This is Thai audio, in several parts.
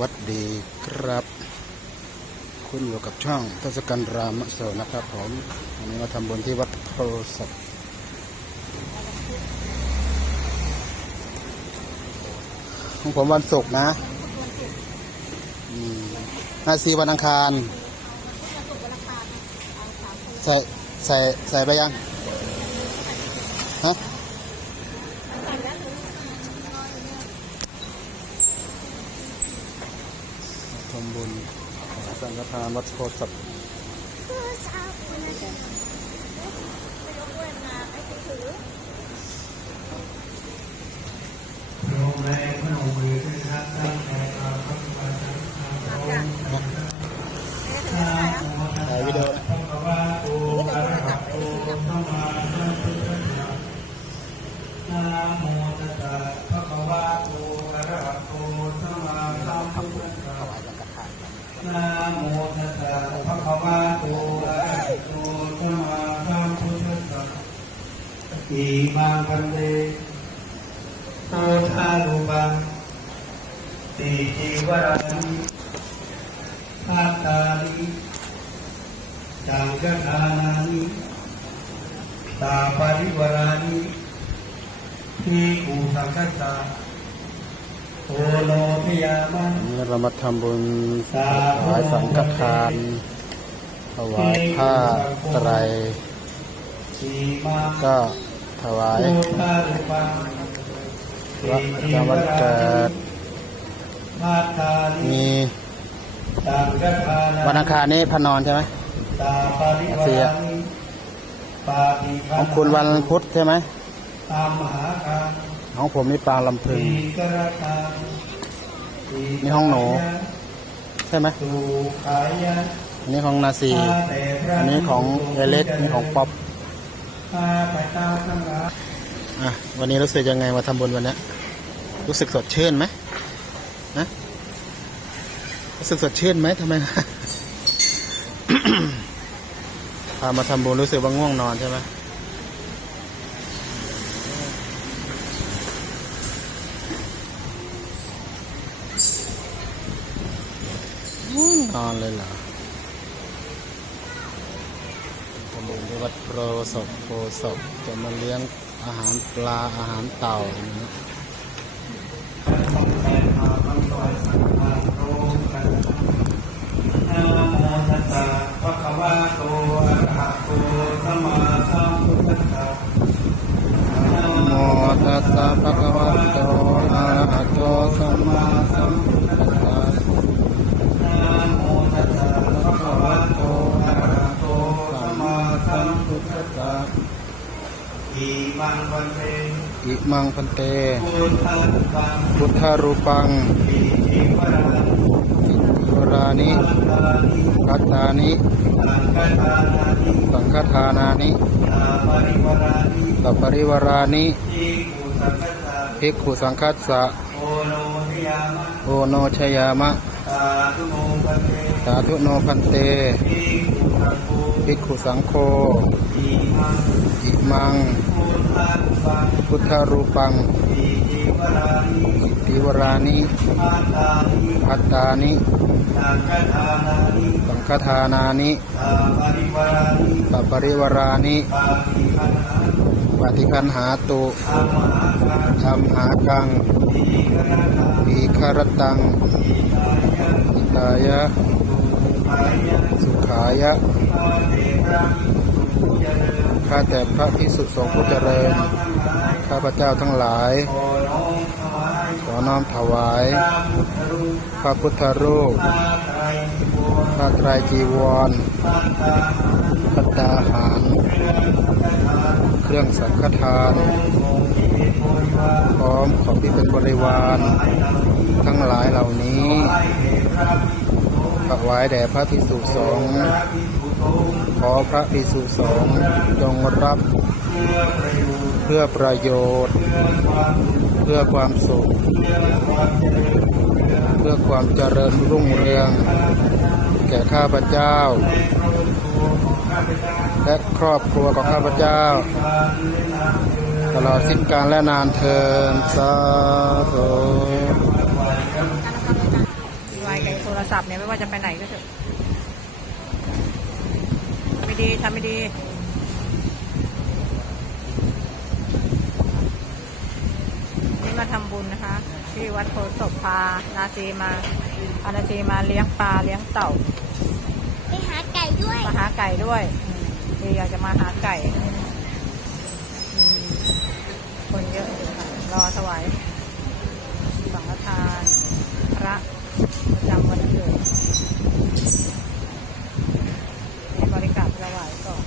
วัสดีครับ คุณอยู่กับช่องทศกัณฐ์รามโสนะครับผมวันนี้มาทำบุญที่วัดโพสัตของผมวันศุกร์นะนาซีวันอังคาร ใส่ใส่ใส่ไปยัง ฮะ ทำบุญของ สังฆทานวัดโพสัตว์ โพธารูปังติจีวรานิภาตานิจังกทานานิตาปริวรานิทีกูสังคตาโอโลทยามัวันนี้เรามาทำบุญถวายสังฆทานถวายผ้าไตรสีมาก็ถวายโพธารูปัง วัดประจำวันเกิดภาตานิมีจังกทานาวันอังคารนี้พระนอนใช่ไหมตาปริวารานิปาปิของคุณวันพุธใช่ไหมตามมหาการของผมนี่ปางลำพึงทีกระทางนี่ห้องหนูใช่ไหมสุขายะอันนี้ของนาซีข้าแต่พระอันนี้ของเอเล็กนี่ของป๊อป อะวันนี้รู้สึกยังไงมาทำบุญวันนี้รู้สึกสดชื่นไหมนะรู้สึกสดชื่นไหมทำไมพามาทำบุญรู้สึกว่าง่วงนอนใช่ไหมง่วงนอนเลยเหรอทำบุญที่วัดโพศพโพศพจะมาเลี้ยง อาหารปลาอาหารเต่านะนะโมตัสสะภะคะวะโตอะระหะโตสัมมาสัมพุทธัสสะนะโมตัสสะภะคะวะโตอะระหะโตสัมมาสัมพุทธัสสะ อิมังพันเตพุทธัสสะพุทธารูปังอิจิวรานิวรานิตานิกัตตานิสังฆทานานิสังฆทานานิตาปริวรานิตัปปริวารานิทีกูสังฆตาภิกขุสังคัสสะโอโนทยามะโอโนชยามะตาตุโมปเตสาธุโนพันเตทีกูสังโฆ ภิกขุสังโฆอิมัง พุทธรูปังอิติวรานิพัตตานิสังฆทานานิสัปริวรานิปัปปริวรานิปฏิคันหาตุธรรมหากังอิกระทาปีคารตังอิตายะ สุขายะข้าแต่พระภิกษุสงฆ์ผู้เจริญ ข้าพระเจริญข้าพเจ้าทั้งหลาย ขอน้อมถวายข้าพระพุทธรูปพระไตรจีวรพระไตรจีวรพระตาหารพัตตาหารเครื่องสังฆทานเครื่องสังฆทาน พร้อมของที่เป็นบริวาร ทั้งหลายเหล่านี้ ถวายแด่พระพิสุสงฆ์ขอพระพิสุสงฆ์จงรับเพื่อประโยชน์ เพื่อความสุข เพื่อความเจริญรุ่งเรือง แก่ข้าพเจ้า และครอบครัวของข้าพเจ้า ตลอดสิ้นกาลและนานเทินสาธุ ไวกับไอ้โทร ศัพท์เนี่ยไม่ว่าจะไปไหนก็เถอะทำไม่ดีทำไม่ดีนี่มาทำบุญนะคะ ที่วัดโพธิ์ศพพานาซีมาอานาซีมาเลี้ยงปลาเลี้ยงเต่า ไปหาไก่ด้วย มาหาไก่ด้วยอืมดีอยากจะมาหาไก่อืมคนเยอะอยู่ค่ะ รอถวายสังฆทาน พระประจำวันเกิดให้บริกรรมถวายก่อน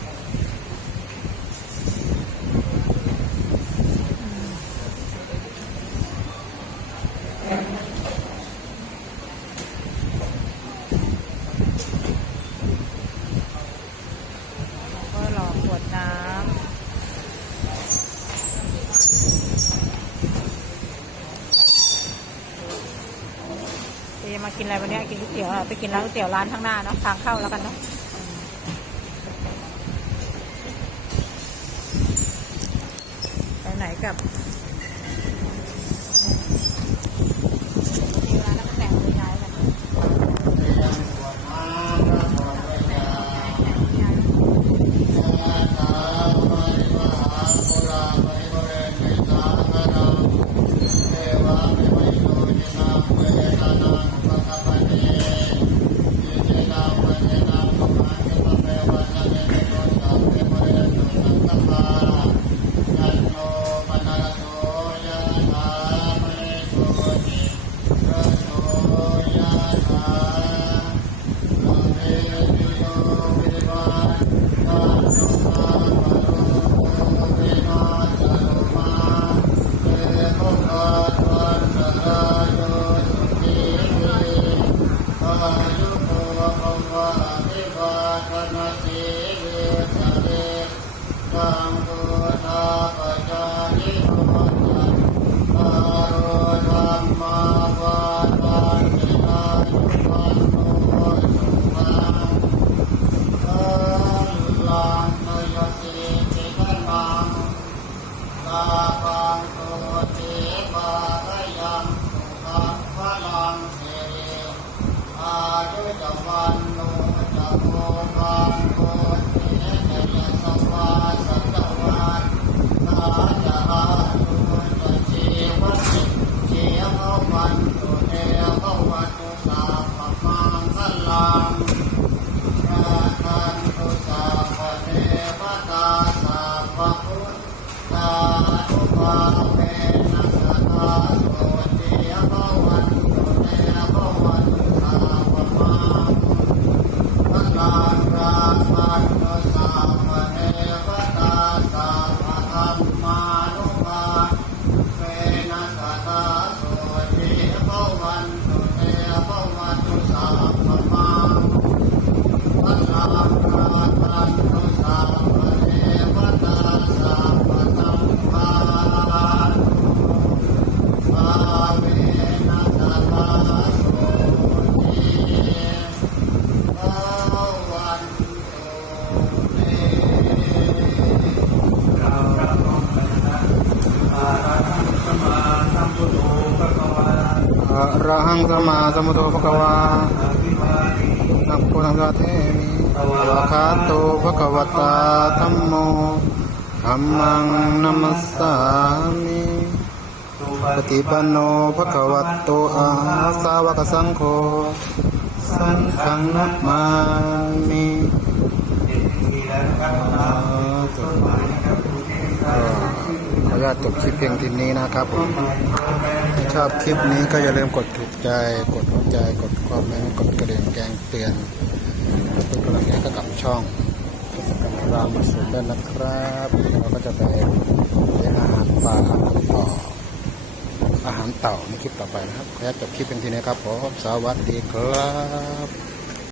แล้วก็รอขวดน้ำ จะมากินอะไรวันนี้กินก๋วยเตี๋ยวไปกินร้านก๋วยเตี๋ยวร้านข้างหน้าเนาะทางเข้าแล้วกันเนาะไปไหนกับ งสมาสมุทโธภควานักพุทธังสะเทมิวะคาโตภควตาธัมโมธัมมังนัมสามิปฏิปันโนภควตโตอาสาวกสังโฆสังฆังนัมมามิขออนุญาตจบคลิปเพียงทีนี้นะครับผมชอบคลิปนี้ก็อย่าลืมกดถูกใจกดหัวใจกดคอมเมนต์กดกระเด็นแกงเตือนเพื่อเป็นกำลังใจก็กับช่องเทศกาลรามาสุดด้วยนะครับเราก็จะไปเลี้ยงอาหารปลาอาหารต่ออาหารเต่าในคลิปต่อไปนะครับขออนุญาตจบคลิปเป็นทีนี้ครับผมสวัสดีครับ